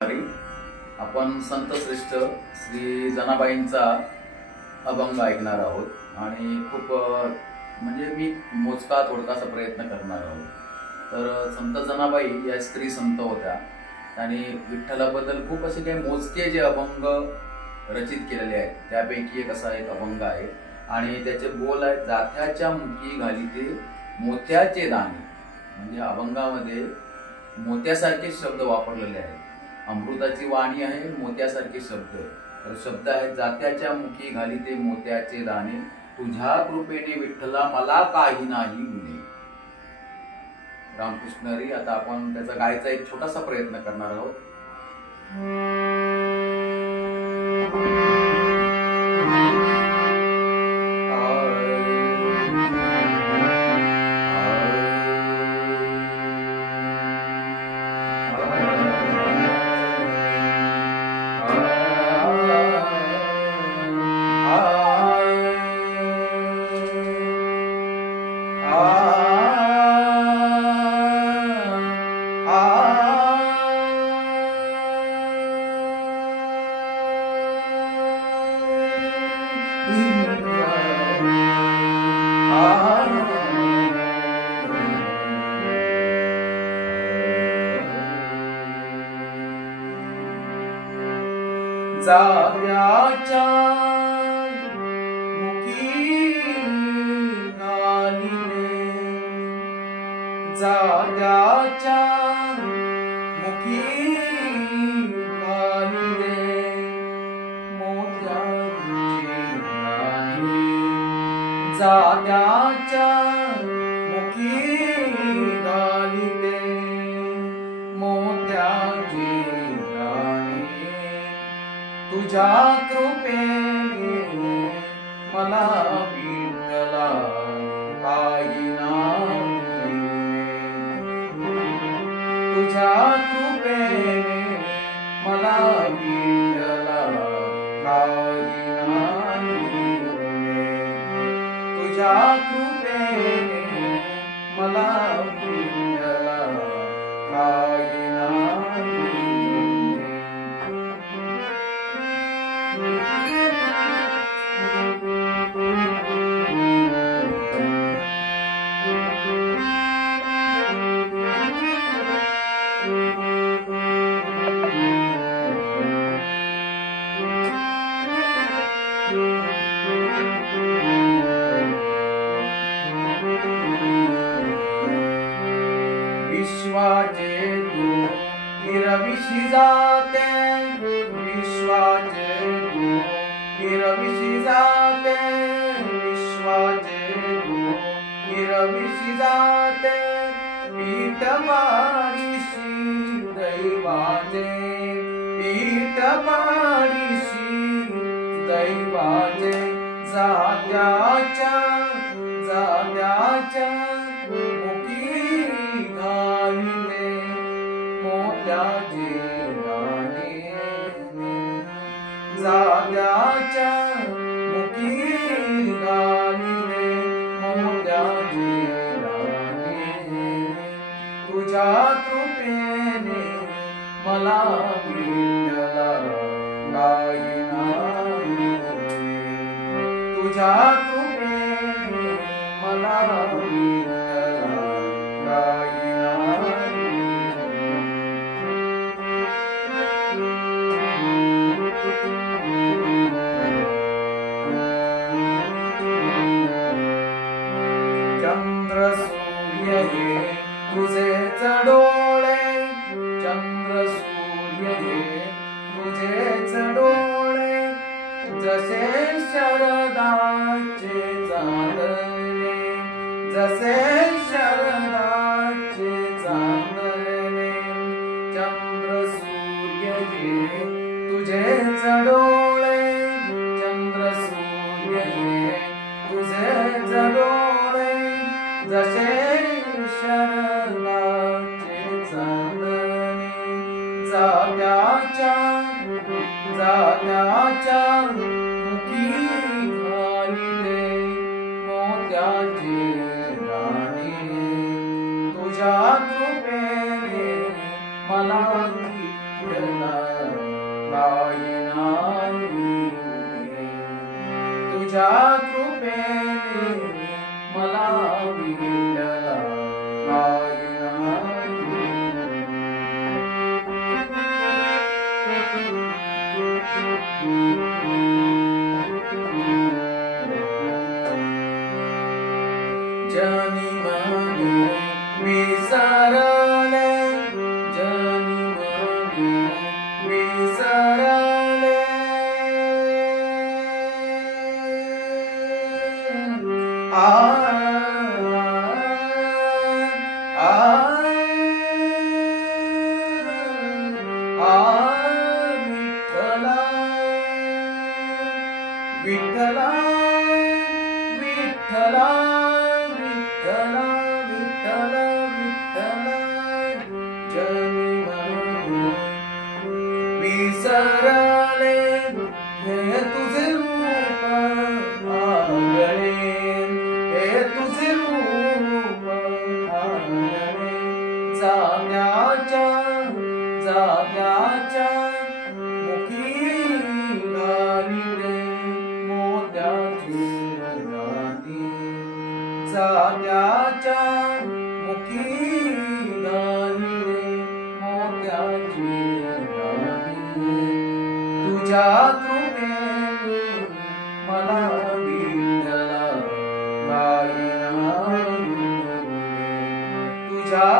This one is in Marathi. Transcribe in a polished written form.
आपण संत श्रेष्ठ श्री जनाबाईंचा अभंग ऐकणार आहोत आणि खूप म्हणजे मी मोजका थोडकासा प्रयत्न करणार आहोत। तर संत जनाबाई या स्त्री संत होत्या आणि विठ्ठलाबद्दल खूप असे काही मोजके जे अभंग रचित केलेले आहेत त्यापैकी एक असा एक अभंग आहे आणि त्याचे बोल आहेत, जात्याच्या मुखी घालिते मोत्याचे दाणे। म्हणजे अभंगामध्ये मोत्यासारखे शब्द वापरलेले आहेत, अमृताची वाणी आहे, मोत्यासारखे शब्द। तर शब्द आहेत, जात्याच्या मुखी घालिते मोत्याचे दाणे, तुझ्या कृपेने विठ्ठला मला काही नाही गुणे। रामकृष्ण हरी। आता आपण त्याचा गायचा एक छोटासा प्रयत्न करणार आहोत। जात्याच्या मुखी घालिते, जात्याच्या मुखी घालिते मोत्याचे दाणे, जात्याच्या मुखी घालिते मोत्याचे दाणे, तुझ्या कृपेने मला विठ्ठला काही नाही गुणे, तुझ्या कृपेने मला विठ्ठला काही नाही गुणे, तुझ्या कृपेने मला विठ्ठला काही नाही गुणे। विश्वाचे तू हिरविशी जाते, विश्वाचे तू हिरविशी जाते, विश्वाचे तू हिरविशी जाते, पीठ पाडीशी दैवाचे, पीठ पाडीशी दैवाचे, जात्याच्या जात्याच्या मुखी घालिते मोत्याचे दाणे, जात्याच्या मुखी घालिते मोत्याचे दाणे, तुझ्या कृपेने मला विठ्ठला काही नाही गुणे, तुझ्या कृपेने मला विठ्ठला काही नाही चंद्र सूर्य हे तुझेच डोळे, चंद्र सूर्य हे तुझेच डोळे, जसे शरदाचे चांदणे, जसे शरदाचे चांदणे, चंद्र सूर्य हे तुझेच डोळे, चंद्र सूर्य हे तुझेच डोळे, जसे शरदाचे चांदणे, जात्याच्या जात्याच्या मुखी घालिते मोत्याचे दाणे, तुझ्या कृपेने मला विठ्ठला तुझ्या कृपेने मला विठ्ठला जनी मने विसरले, जनी मने विसरले, आ विठ्ठला विठ्ठला विठ्ठला विठ्ठला विठ्ठला जनी मने विसरले, हे तुझे रूप आंगणे, हे तुझे रूप आंगणे, जात्याच्या जात्याच्या मुखी घालिले मोत्याची राणी, जात्याच्या मुखी घालिले मोत्याची राणी, तुझ्या कृपेने मला विठ्ठला गायिना तुझ्या